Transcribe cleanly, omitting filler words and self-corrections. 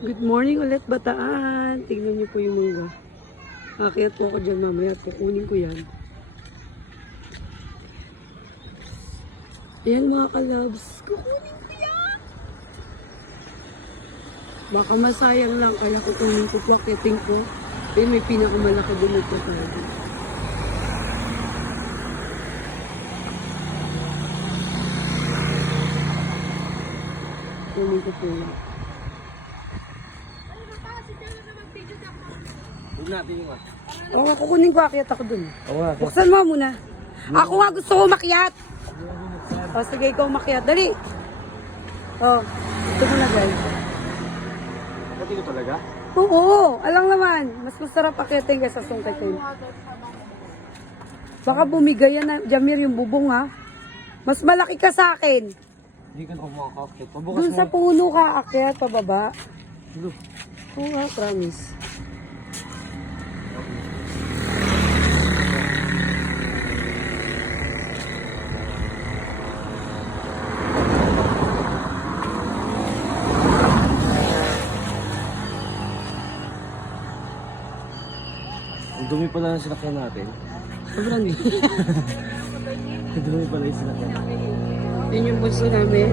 Good morning ulit, Bataan. Tingnan niyo po yung mangga. Akit po ako dyan mamaya. Kukunin ko yan. Ayan mga kalabs. Kukunin ko yan. Baka masayang lang. Kaya kukunin ko po. Akiting ko. Ayun, may pinakamalaki din ito tayo. Kukunin ko po yan. Oo, kukunin ko, akyat ako dun. Buksan mo muna. Ako nga gusto ko makyat. O, sige, ikaw makyat. Dali. O, ito mo na guys. Pati ko talaga? Oo, alang naman. Mas masarap akyatin kaysa sungkitin. Baka bumigay yan na, Jamir, yung bubong ha. Mas malaki ka sa akin. Hindi ka na kumakakit. Dun sa puno ka, akyat, pababa. Oo nga, promise. Ang dumi pala ng sinakyan natin. Sobrang Ang dumi pala yung sinakyan. yun yung bunso namin.